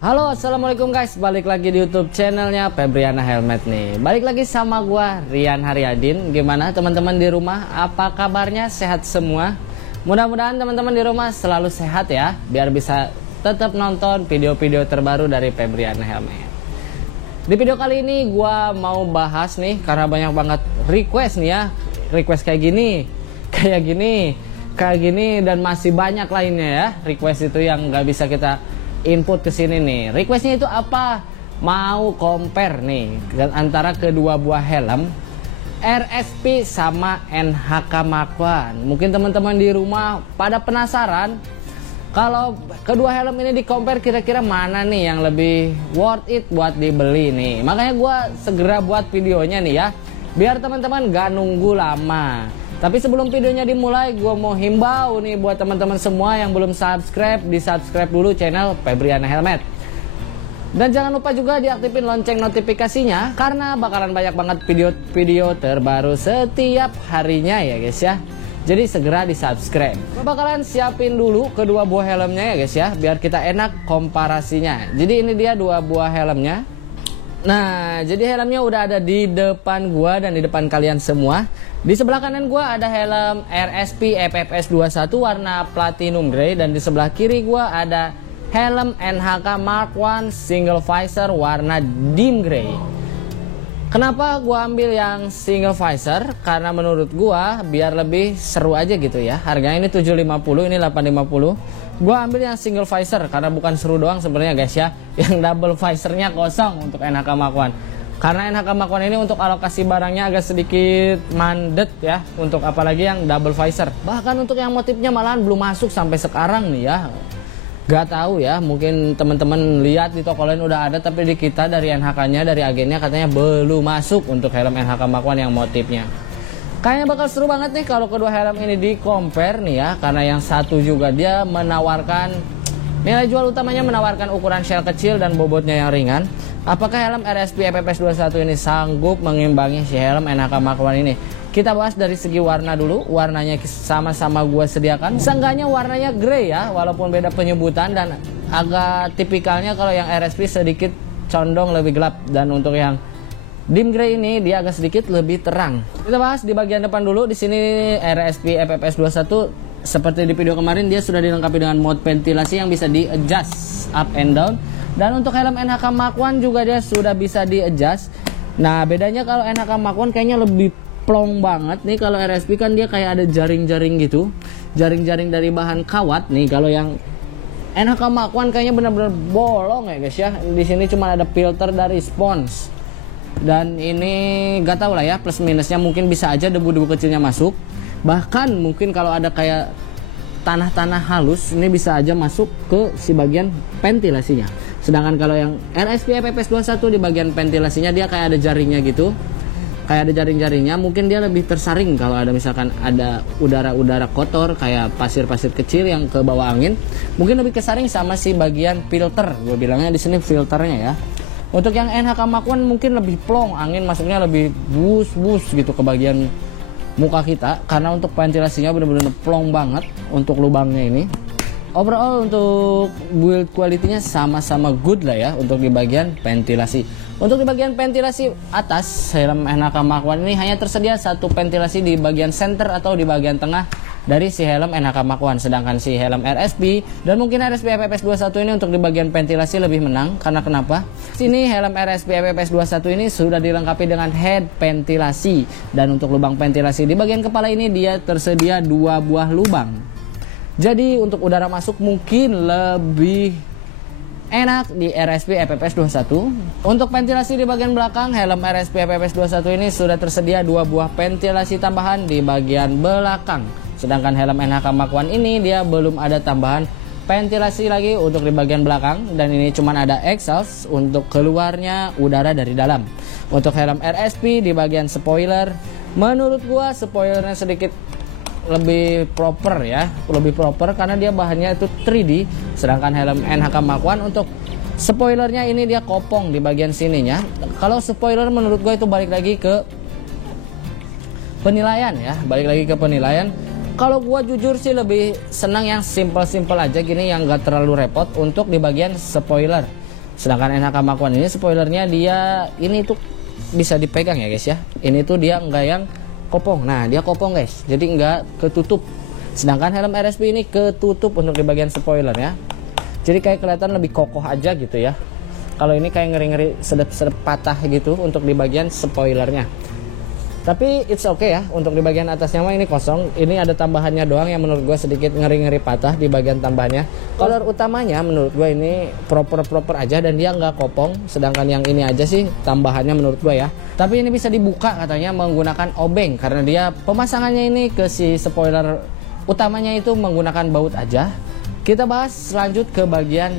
Halo, assalamualaikum guys. Balik lagi di YouTube channelnya Febriana Helmet nih. Balik lagi sama gua Rian Haryadin. Gimana teman-teman di rumah? Apa kabarnya? Sehat semua? Mudah-mudahan teman-teman di rumah selalu sehat ya, biar bisa tetap nonton video-video terbaru dari Febriana Helmet. Di video kali ini gua mau bahas nih, karena banyak banget request nih ya. Request kayak gini, kayak gini, dan masih banyak lainnya ya. Request itu yang nggak bisa kita input ke sini nih. Requestnya itu apa? Mau compare nih antara kedua buah helm RSP sama NHK Mark I. Mungkin teman-teman di rumah pada penasaran kalau kedua helm ini di compare, kira-kira mana nih yang lebih worth it buat dibeli nih. Makanya gue segera buat videonya nih ya, biar teman-teman gak nunggu lama. Tapi sebelum videonya dimulai, gue mau himbau nih buat teman-teman semua yang belum subscribe, di subscribe dulu channel Febriana Helmet. Dan jangan lupa juga diaktifin lonceng notifikasinya, karena bakalan banyak banget video-video terbaru setiap harinya ya guys ya. Jadi segera di subscribe. Gue bakalan siapin dulu kedua buah helmnya ya guys ya, biar kita enak komparasinya. Jadi ini dia dua buah helmnya. Nah, jadi helmnya udah ada di depan gua dan di depan kalian semua. Di sebelah kanan gua ada helm RSP FFS 21 warna platinum grey, dan di sebelah kiri gua ada helm NHK Mark I single visor warna dim grey. Kenapa gua ambil yang single visor? Karena menurut gua biar lebih seru aja gitu ya. Harganya ini 750, ini 850. Gua ambil yang single visor karena bukan seru doang sebenarnya guys ya. Yang double visornya kosong untuk NHK Mark I. Karena NHK Mark I ini untuk alokasi barangnya agak sedikit mandet ya, untuk apalagi yang double visor. Bahkan untuk yang motifnya malahan belum masuk sampai sekarang nih ya. Gak tahu ya, mungkin teman-teman lihat di toko lain udah ada, tapi di kita dari NHK-nya, dari agennya katanya belum masuk untuk helm NHK Mark I yang motifnya. Kayaknya bakal seru banget nih kalau kedua helm ini di compare nih ya, karena yang satu juga dia menawarkan nilai jual utamanya, menawarkan ukuran shell kecil dan bobotnya yang ringan. Apakah helm RSP FFS 21 ini sanggup mengimbangi si helm NHK Mark I ini? Kita bahas dari segi warna dulu. Warnanya sama-sama gua sediakan. Seenggaknya warnanya grey ya, walaupun beda penyebutan, dan agak tipikalnya kalau yang RSP sedikit condong lebih gelap, dan untuk yang dim grey ini dia agak sedikit lebih terang. Kita bahas di bagian depan dulu. Di sini RSP FFS 21 seperti di video kemarin, dia sudah dilengkapi dengan mode ventilasi yang bisa di adjust up and down. Dan untuk helm NHK Mark I juga dia sudah bisa di adjust. Nah, bedanya kalau NHK Mark I kayaknya lebih plong banget nih. Kalau RSP kan dia kayak ada jaring-jaring gitu, jaring-jaring dari bahan kawat nih. Kalau yang NHK Mark I kayaknya benar-benar bolong ya guys ya. Di sini cuma ada filter dari spons. Dan ini gak tau lah ya, plus minusnya mungkin bisa aja debu-debu kecilnya masuk. Bahkan mungkin kalau ada kayak tanah-tanah halus, ini bisa aja masuk ke si bagian ventilasinya. Sedangkan kalau yang RSP FFS 21 di bagian ventilasinya dia kayak ada jaringnya gitu, kayak ada jaring-jaringnya. Mungkin dia lebih tersaring kalau ada misalkan ada udara-udara kotor kayak pasir-pasir kecil yang ke bawah angin, mungkin lebih kesaring sama si bagian filter. Gue bilangnya di sini filternya ya. Untuk yang NHK Mark I mungkin lebih plong, angin masuknya lebih bus-bus gitu ke bagian muka kita, karena untuk ventilasinya benar-benar plong banget untuk lubangnya ini. Overall untuk build quality-nya sama-sama good lah ya untuk di bagian ventilasi. Untuk di bagian ventilasi atas, helm NHK Mark I ini hanya tersedia satu ventilasi di bagian center atau di bagian tengah dari si helm NHK Mark I. Sedangkan si helm RSP dan mungkin RSP FFS 21 ini untuk di bagian ventilasi lebih menang. Karena kenapa? Sini helm RSP FFS 21 ini sudah dilengkapi dengan head ventilasi. Dan untuk lubang ventilasi di bagian kepala ini dia tersedia 2 buah lubang. Jadi untuk udara masuk mungkin lebih enak di RSP FFS 21. Untuk ventilasi di bagian belakang, helm RSP FFS 21 ini sudah tersedia 2 buah ventilasi tambahan di bagian belakang. Sedangkan helm NHK Mark I ini dia belum ada tambahan ventilasi lagi untuk di bagian belakang, dan ini cuman ada exhaust untuk keluarnya udara dari dalam. Untuk helm RSP di bagian spoiler, menurut gua spoilernya sedikit lebih proper ya, lebih proper karena dia bahannya itu 3D. Sedangkan helm NHK Mark I untuk spoilernya ini dia kopong di bagian sininya. Kalau spoiler menurut gue itu balik lagi ke penilaian ya, balik lagi ke penilaian. Kalau gua jujur sih lebih senang yang simple-simple aja gini, yang gak terlalu repot untuk di bagian spoiler. Sedangkan NHK Mark I ini spoilernya dia ini tuh bisa dipegang ya guys ya. Ini tuh dia enggak yang kopong. Nah dia kopong guys, jadi enggak ketutup. Sedangkan helm RSP ini ketutup untuk di bagian spoiler ya. Jadi kayak kelihatan lebih kokoh aja gitu ya. Kalau ini kayak ngeri-ngeri sedep-sedep patah gitu untuk di bagian spoilernya. Tapi it's okay ya, untuk di bagian atasnya mah ini kosong. Ini ada tambahannya doang yang menurut gue sedikit ngeri-ngeri patah di bagian tambahannya. Color utamanya menurut gue ini proper aja dan dia nggak kopong. Sedangkan yang ini aja sih tambahannya menurut gue ya. Tapi ini bisa dibuka katanya menggunakan obeng, karena dia pemasangannya ini ke si spoiler utamanya itu menggunakan baut aja. Kita bahas lanjut ke bagian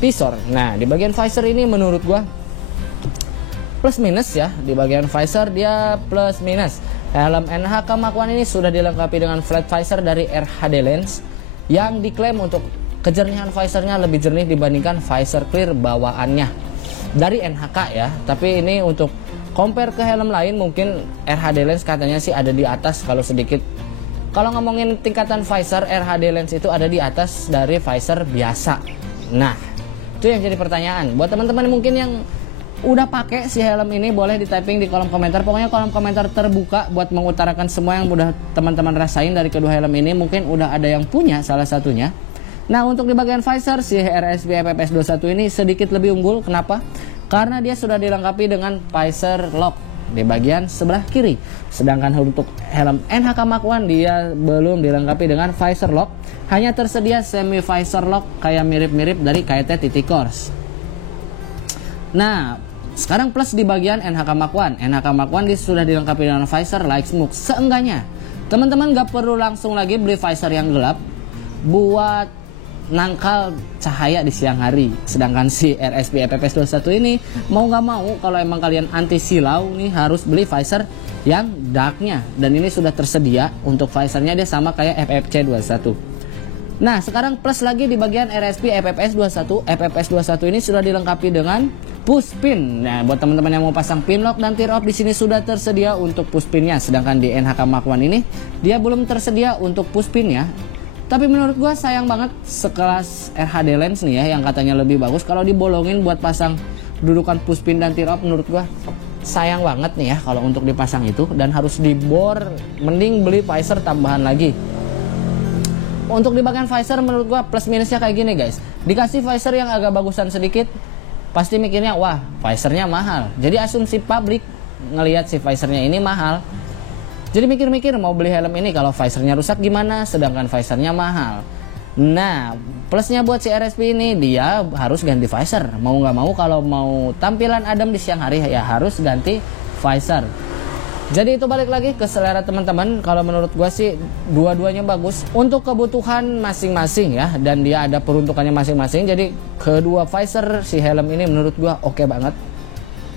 visor. Nah di bagian visor ini menurut gue plus minus ya. Di bagian visor dia plus minus. Helm NHK Mark I ini sudah dilengkapi dengan flat visor dari RHD Lens yang diklaim untuk kejernihan visornya lebih jernih dibandingkan visor clear bawaannya dari NHK ya. Tapi ini untuk compare ke helm lain mungkin RHD Lens katanya sih ada di atas. Kalau ngomongin tingkatan visor, RHD Lens itu ada di atas dari visor biasa. Nah itu yang jadi pertanyaan buat teman-teman mungkin yang udah pakai si helm ini, boleh di typing di kolom komentar. Pokoknya kolom komentar terbuka buat mengutarakan semua yang udah teman-teman rasain dari kedua helm ini. Mungkin udah ada yang punya salah satunya. Nah untuk di bagian visor si RSP FFS 21 ini sedikit lebih unggul. Kenapa? Karena dia sudah dilengkapi dengan visor lock di bagian sebelah kiri. Sedangkan untuk helm NHK Mark I dia belum dilengkapi dengan visor lock. Hanya tersedia semi visor lock kayak mirip-mirip dari KT TT Course. Nah sekarang plus di bagian NHK Mark I. NHK Mark I dia sudah dilengkapi dengan visor like smoke. Seenggaknya teman-teman gak perlu langsung lagi beli visor yang gelap buat nangkal cahaya di siang hari. Sedangkan si RSP FFS 21 ini mau gak mau kalau emang kalian anti silau nih harus beli visor yang darknya. Dan ini sudah tersedia untuk visornya, dia sama kayak FFC 21. Nah sekarang plus lagi di bagian RSP FFS 21. FFS 21 ini sudah dilengkapi dengan push pin. Nah buat teman-teman yang mau pasang pin lock dan tear off di sini sudah tersedia untuk push pinnya. Sedangkan di NHK Mark I ini dia belum tersedia untuk push pinnya. Tapi menurut gua sayang banget sekelas RHD Lens nih ya yang katanya lebih bagus, kalau dibolongin buat pasang dudukan push pin dan tear off, menurut gua sayang banget nih ya kalau untuk dipasang itu, dan harus dibor. Mending beli visor tambahan lagi. Untuk di bagian visor menurut gua plus minusnya kayak gini guys. Dikasih visor yang agak bagusan sedikit, pasti mikirnya wah visornya mahal. Jadi asumsi publik ngelihat si visornya ini mahal, jadi mikir-mikir mau beli helm ini kalau visornya rusak gimana, sedangkan visornya mahal. Nah plusnya buat si RSP ini dia harus ganti visor. Mau nggak mau kalau mau tampilan adem di siang hari ya harus ganti visor. Jadi itu balik lagi ke selera teman-teman. Kalau menurut gua sih dua-duanya bagus untuk kebutuhan masing-masing ya, dan dia ada peruntukannya masing-masing. Jadi kedua visor si helm ini menurut gua oke banget.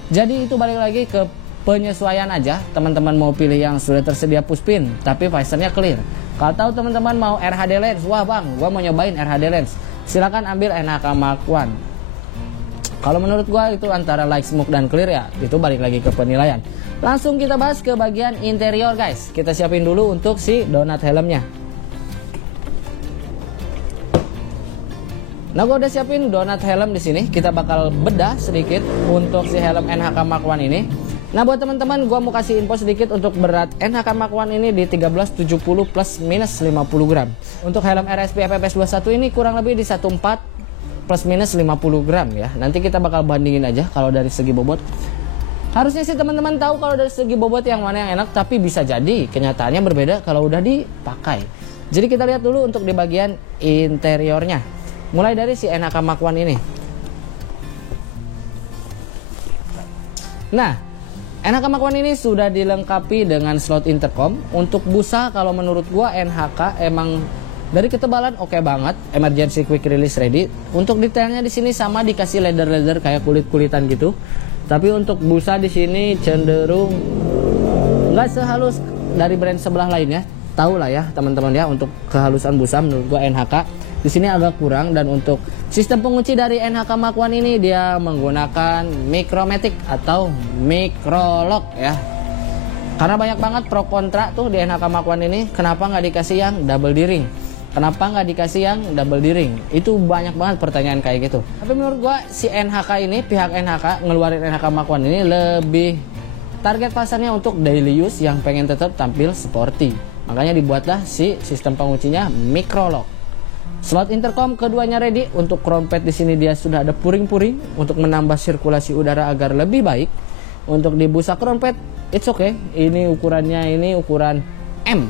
Jadi itu balik lagi ke penyesuaian aja. Teman-teman mau pilih yang sudah tersedia push pin tapi visornya clear. Kalau tahu teman-teman mau RHD Lens, wah bang gua mau nyobain RHD Lens, silakan ambil NHK Mark I. Kalau menurut gua itu antara like smoke dan clear ya, itu balik lagi ke penilaian. Langsung kita bahas ke bagian interior guys. Kita siapin dulu untuk si donat helmnya. Nah, gua udah siapin donat helm di sini. Kita bakal bedah sedikit untuk si helm NHK Mark I ini. Nah, buat teman-teman gua mau kasih info sedikit untuk berat NHK Mark I ini di 1370 plus minus 50 gram. Untuk helm RSP FFS 21 ini kurang lebih di 14 plus minus 50 gram ya. Nanti kita bakal bandingin aja kalau dari segi bobot. Harusnya sih teman-teman tahu kalau dari segi bobot yang mana yang enak, tapi bisa jadi kenyataannya berbeda kalau udah dipakai. Jadi kita lihat dulu untuk di bagian interiornya. Mulai dari si NHK Mark I ini. Nah, NHK Mark I ini sudah dilengkapi dengan slot intercom. Untuk busa kalau menurut gua NHK emang dari ketebalan oke banget, emergency quick release ready. Untuk detailnya di sini sama dikasih leather kayak kulit-kulitan gitu. Tapi untuk busa di sini cenderung nggak sehalus dari brand sebelah lainnya. Tahu lah ya teman-teman ya, untuk kehalusan busa menurut gua NHK di sini agak kurang. Dan untuk sistem pengunci dari NHK Mark I ini dia menggunakan Micromatic atau micro lock ya. Karena banyak banget pro kontra tuh di NHK Mark I ini, kenapa nggak dikasih yang double D-ring. kenapa nggak dikasih yang double D-ring? Itu banyak banget pertanyaan kayak gitu. Tapi menurut gua si NHK ini, pihak NHK ngeluarin NHK Mark 1 ini lebih target pasarnya untuk daily use yang pengen tetap tampil sporty. Makanya dibuatlah si sistem penguncinya micro lock. Slot intercom keduanya ready. Untuk crown pad di sini dia sudah ada puring-puring untuk menambah sirkulasi udara agar lebih baik. Untuk di busa crown pad, it's okay. Ini ukurannya ukuran M.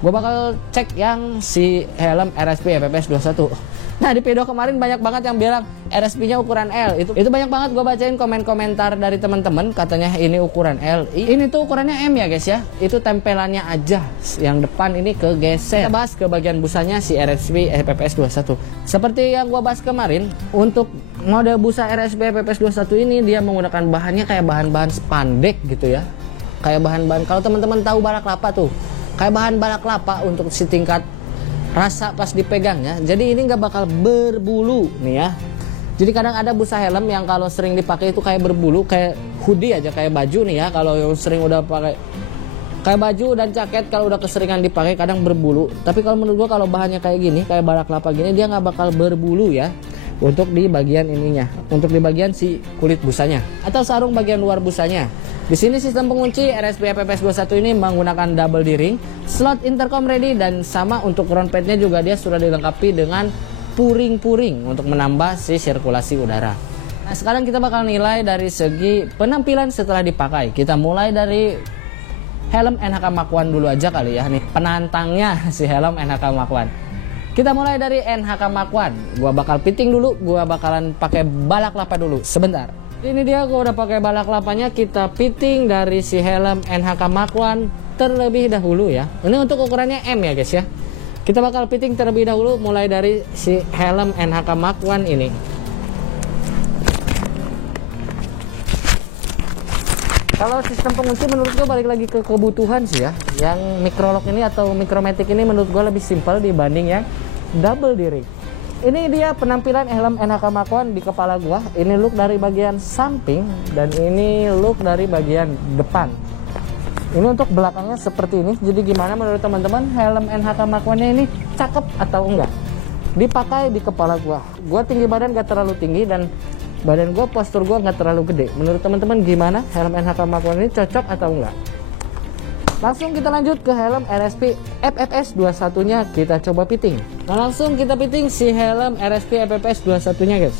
Gue bakal cek yang si helm RSP FFS 21. Nah, di video kemarin banyak banget yang bilang RSP-nya ukuran L. Itu banyak banget gue bacain komen-komentar dari teman-teman, katanya ini ukuran L. Ini tuh ukurannya M ya guys ya. Itu tempelannya aja. Yang depan ini kegeser. Kita bahas ke bagian busanya si RSP FFS 21. Seperti yang gue bahas kemarin, untuk mode busa RSP FFS 21 ini dia menggunakan bahannya kayak bahan-bahan spandek gitu ya. Kayak bahan-bahan, kalau teman-teman tahu balaklava tuh, kayak bahan balaklava untuk si tingkat rasa pas dipegangnya. Jadi ini nggak bakal berbulu nih ya. Jadi kadang ada busa helm yang kalau sering dipakai itu kayak berbulu, kayak hoodie aja, kayak baju nih ya. Kalau yang sering udah pakai kayak baju dan jaket, kalau udah keseringan dipakai kadang berbulu. Tapi kalau menurut gua kalau bahannya kayak gini, kayak balaklava gini, dia nggak bakal berbulu ya. Untuk di bagian ininya, untuk di bagian si kulit busanya atau sarung bagian luar busanya. Di sini sistem pengunci RSP FFS 21 ini menggunakan double D-ring, slot intercom ready, dan sama untuk crown padnya juga dia sudah dilengkapi dengan puring-puring untuk menambah si sirkulasi udara. Nah, sekarang kita bakal nilai dari segi penampilan setelah dipakai. Kita mulai dari helm NHK Mark 1 dulu aja kali ya, nih penantangnya si helm NHK Mark 1. Kita mulai dari NHK Mark 1. Gua bakal fitting dulu, gua bakalan pakai balaklava dulu sebentar. Ini dia, gua udah pakai balaklavanya. Kita fitting dari si helm NHK Mark 1 terlebih dahulu ya. Ini untuk ukurannya M ya guys ya. Kita bakal fitting terlebih dahulu mulai dari si helm NHK Mark 1 ini. Kalau sistem pengunci menurut gue balik lagi ke kebutuhan sih ya. Yang micro lock ini atau micromatic ini menurut gue lebih simpel dibanding yang double D-ring. Ini dia penampilan helm NHK Mark 1 di kepala gua. Ini look dari bagian samping dan ini look dari bagian depan. Ini untuk belakangnya seperti ini. Jadi gimana menurut teman-teman, helm NHK Mark 1-nya ini cakep atau enggak? Dipakai di kepala gua. Gua tinggi badan gak terlalu tinggi dan badan gua, postur gua nggak terlalu gede. Menurut teman-teman gimana, helm NHK Mark 1 ini cocok atau enggak? Langsung kita lanjut ke helm RSP FFS 21 nya kita coba fitting. Nah, langsung kita fitting si helm RSP FFS 21 nya guys.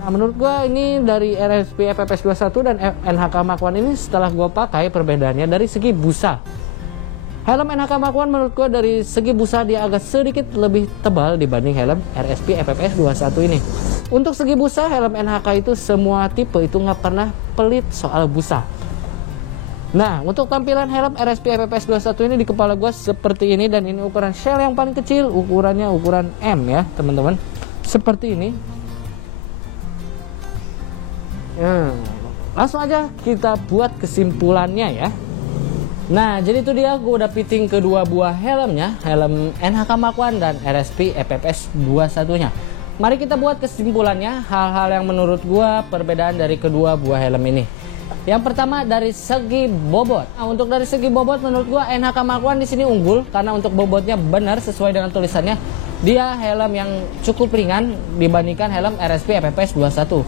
Nah, menurut gua ini dari RSP FFS 21 dan NHK Mark 1 ini setelah gua pakai, perbedaannya dari segi busa. Helm NHK Mark 1 menurut gua dari segi busa dia agak sedikit lebih tebal dibanding helm RSP FFS 21 ini. Untuk segi busa, helm NHK itu semua tipe itu nggak pernah pelit soal busa. Nah, untuk tampilan helm RSP FFS 21 ini di kepala gua seperti ini, dan ini ukuran shell yang paling kecil, ukurannya ukuran M ya teman-teman. Seperti ini. Langsung aja kita buat kesimpulannya ya. Nah, jadi itu dia, gue udah fitting kedua buah helmnya, helm NHK Mark 1 dan RSP FFS 21 nya. Mari kita buat kesimpulannya, hal-hal yang menurut gue perbedaan dari kedua buah helm ini. Yang pertama dari segi bobot. Nah, untuk dari segi bobot menurut gue NHK Mark 1 di sini unggul karena untuk bobotnya benar sesuai dengan tulisannya. Dia helm yang cukup ringan dibandingkan helm RSP FFS 21.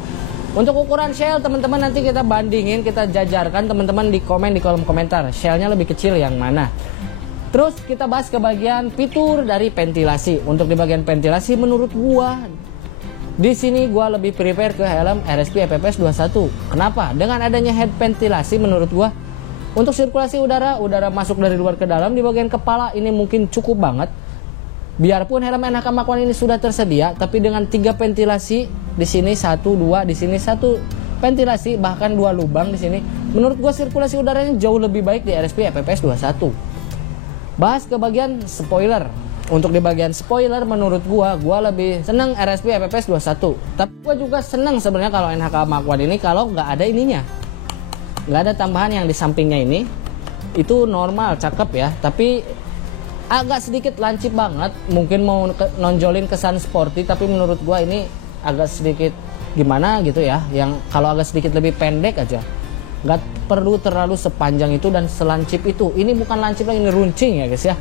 Untuk ukuran shell teman-teman nanti kita bandingin, kita jajarkan teman-teman di komen di kolom komentar. Shellnya lebih kecil yang mana. Terus kita bahas ke bagian fitur dari ventilasi. Untuk di bagian ventilasi menurut gua di sini gua lebih prepare ke helm RSP FFS 21. Kenapa? Dengan adanya head ventilasi menurut gua untuk sirkulasi udara masuk dari luar ke dalam di bagian kepala ini mungkin cukup banget. Biarpun helm NHK Mark 1 ini sudah tersedia, tapi dengan 3 ventilasi di sini 1, 2, di sini 1 ventilasi, bahkan 2 lubang di sini. Menurut gua sirkulasi udaranya jauh lebih baik di RSP FFS 21. Bahas ke bagian spoiler. Untuk di bagian spoiler menurut gua lebih seneng RSP FFS 21. Tapi gua juga seneng sebenarnya kalau NHK Mark 1 ini kalau nggak ada ininya. Nggak ada tambahan yang di sampingnya ini. Itu normal, cakep ya. Tapi agak sedikit lancip banget. Mungkin mau nonjolin kesan sporty, tapi menurut gua ini agak sedikit gimana gitu ya. Yang kalau agak sedikit lebih pendek aja. Nggak perlu terlalu sepanjang itu dan selancip itu. Ini bukan lancip lagi, ini runcing ya guys ya.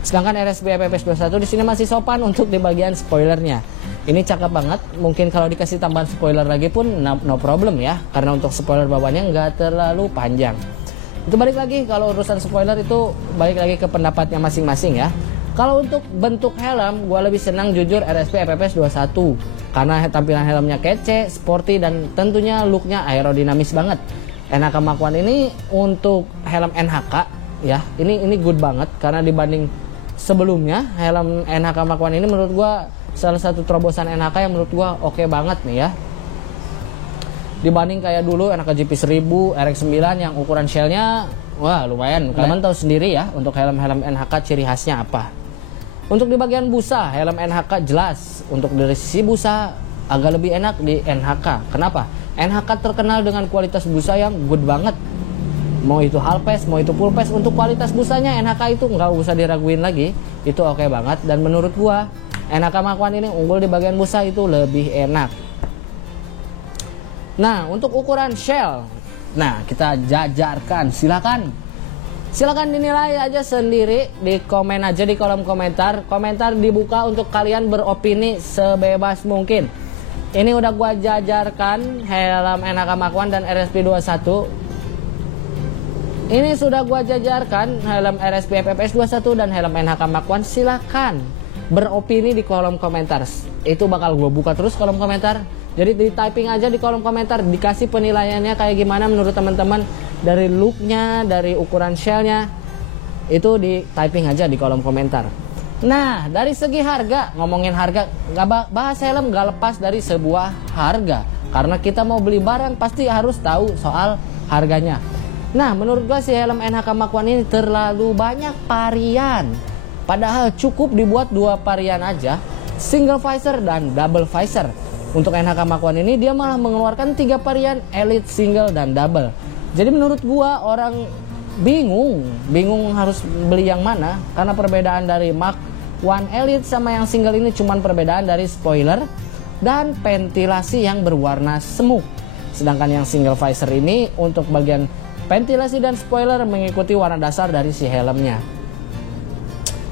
Sedangkan RSB FFS 21 di sini masih sopan untuk di bagian spoilernya. Ini cakep banget. Mungkin kalau dikasih tambahan spoiler lagi pun no problem ya, karena untuk spoiler bawahnya nggak terlalu panjang. Itu balik lagi, kalau urusan spoiler itu balik lagi ke pendapatnya masing-masing ya. Kalau untuk bentuk helm, gue lebih senang jujur RSB FFS 21 karena tampilan helmnya kece, sporty, dan tentunya looknya aerodinamis banget. NHK Mach 1 ini untuk helm NHK ya, ini good banget karena dibanding sebelumnya helm NHK Mach 1 ini menurut gue salah satu terobosan NHK yang menurut gue oke banget nih ya. Dibanding kayak dulu NHK GP 1000 RX9 yang ukuran shellnya wah lumayan. Kalian tahu sendiri ya untuk helm-helm NHK ciri khasnya apa. Untuk di bagian busa, helm NHK jelas. Untuk dari sisi busa agak lebih enak di NHK. Kenapa? NHK terkenal dengan kualitas busa yang good banget. Mau itu half-pace, mau itu full-pace, untuk kualitas busanya NHK itu nggak usah diraguin lagi. Itu oke banget, dan menurut gua NHK Mach 1 ini unggul di bagian busa itu lebih enak. Nah, untuk ukuran shell, nah kita jajarkan, silakan dinilai aja sendiri, di komen aja di kolom komentar. Komentar dibuka untuk kalian beropini sebebas mungkin. Ini udah gua jajarkan helm NHK Mach 1 dan RSP 21. Ini sudah gua jajarkan helm RSP FFS 21 dan helm NHK Mach 1. Silakan beropini di kolom komentar. Itu bakal gua buka terus kolom komentar. Jadi di typing aja di kolom komentar, dikasih penilaiannya kayak gimana menurut teman-teman, dari looknya, dari ukuran shellnya, itu di typing aja di kolom komentar. Nah, dari segi harga, ngomongin harga, bahas helm gak lepas dari sebuah harga, karena kita mau beli barang pasti harus tahu soal harganya. Nah, menurut gua si helm NHK Mach 1 ini terlalu banyak varian, padahal cukup dibuat 2 varian aja, single visor dan double visor. Untuk NHK Mach 1 ini dia malah mengeluarkan 3 varian, elite, single, dan double. Jadi menurut gua orang bingung harus beli yang mana, karena perbedaan dari Mach 1 Elite sama yang single ini cuman perbedaan dari spoiler dan ventilasi yang berwarna semu. Sedangkan yang single visor ini untuk bagian ventilasi dan spoiler mengikuti warna dasar dari si helmnya.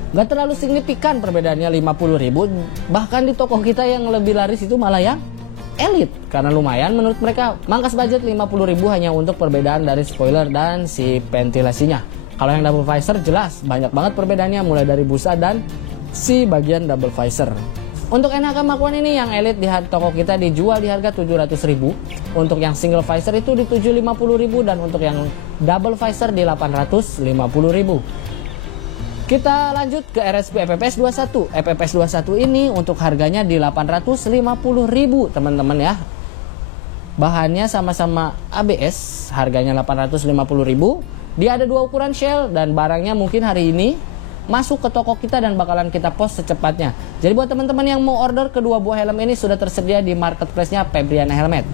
Gak terlalu signifikan perbedaannya, 50.000. Bahkan di toko kita yang lebih laris itu malah yang Elite, karena lumayan menurut mereka. Mangkas budget 50.000 hanya untuk perbedaan dari spoiler dan si ventilasinya. Kalau yang double visor jelas banyak banget perbedaannya, mulai dari busa dan si bagian double visor. Untuk NHK Mach 1 ini yang Elite di toko kita dijual di harga 700.000. Untuk yang single visor itu di 750.000, dan untuk yang double visor di 850.000. Kita lanjut ke RSP FFS 21. FFS 21 ini untuk harganya di 850.000 teman-teman ya. Bahannya sama-sama ABS, harganya 850.000. Dia ada 2 ukuran shell, dan barangnya mungkin hari ini masuk ke toko kita dan bakalan kita post secepatnya. Jadi buat teman-teman yang mau order kedua buah helm ini sudah tersedia di marketplace-nya Febriana Helmet.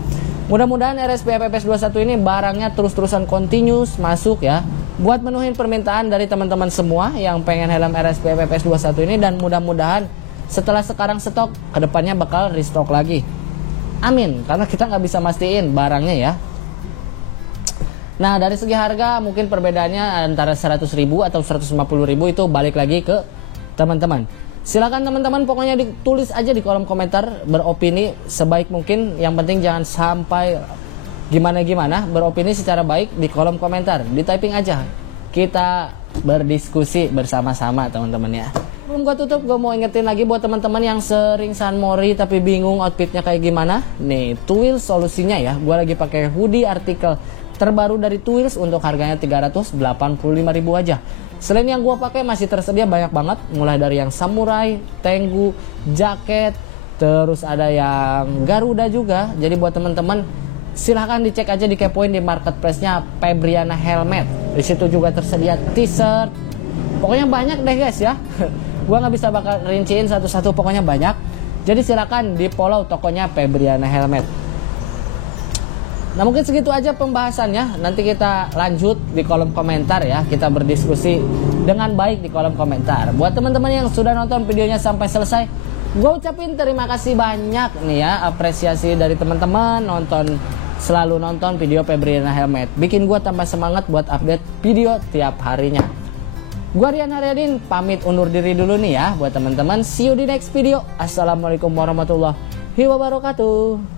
Mudah-mudahan RSP FFS 21 ini barangnya terus-terusan continuous masuk ya, buat menuhin permintaan dari teman-teman semua yang pengen helm RSP FFS 21 ini, dan mudah-mudahan setelah sekarang stok, kedepannya bakal restock lagi. Amin, karena kita nggak bisa mastiin barangnya ya. Nah, dari segi harga mungkin perbedaannya antara 100.000 atau 150.000, itu balik lagi ke teman-teman. Silakan teman-teman, pokoknya ditulis aja di kolom komentar, beropini sebaik mungkin. Yang penting jangan sampai gimana-gimana, beropini secara baik di kolom komentar, di typing aja. Kita berdiskusi bersama-sama teman-teman ya. Sebelum gua tutup, gua mau ingetin lagi buat teman-teman yang sering San Mori tapi bingung outfitnya kayak gimana. Nih, Twills solusinya ya. Gua lagi pakai hoodie artikel terbaru dari Twills untuk harganya 385.000 aja. Selain yang gua pakai masih tersedia banyak banget, mulai dari yang samurai, Tengu, jaket, terus ada yang Garuda juga. Jadi buat teman-teman silahkan dicek aja, dikepoin di marketplace-nya Febriana Helmet. Di situ juga tersedia t-shirt. Pokoknya banyak deh guys ya. Gua nggak bisa bakal rinciin satu-satu, pokoknya banyak. Jadi silakan di follow tokonya Febriana Helmet. Nah, mungkin segitu aja pembahasannya. Nanti kita lanjut di kolom komentar ya. Kita berdiskusi dengan baik di kolom komentar. Buat teman-teman yang sudah nonton videonya sampai selesai, gue ucapin terima kasih banyak nih ya. Apresiasi dari teman-teman selalu nonton video Febriana Helmet. Bikin gue tambah semangat buat update video tiap harinya. Gua Rian Haryadin pamit undur diri dulu nih ya buat teman-teman. See you di next video. Assalamualaikum warahmatullahi wabarakatuh.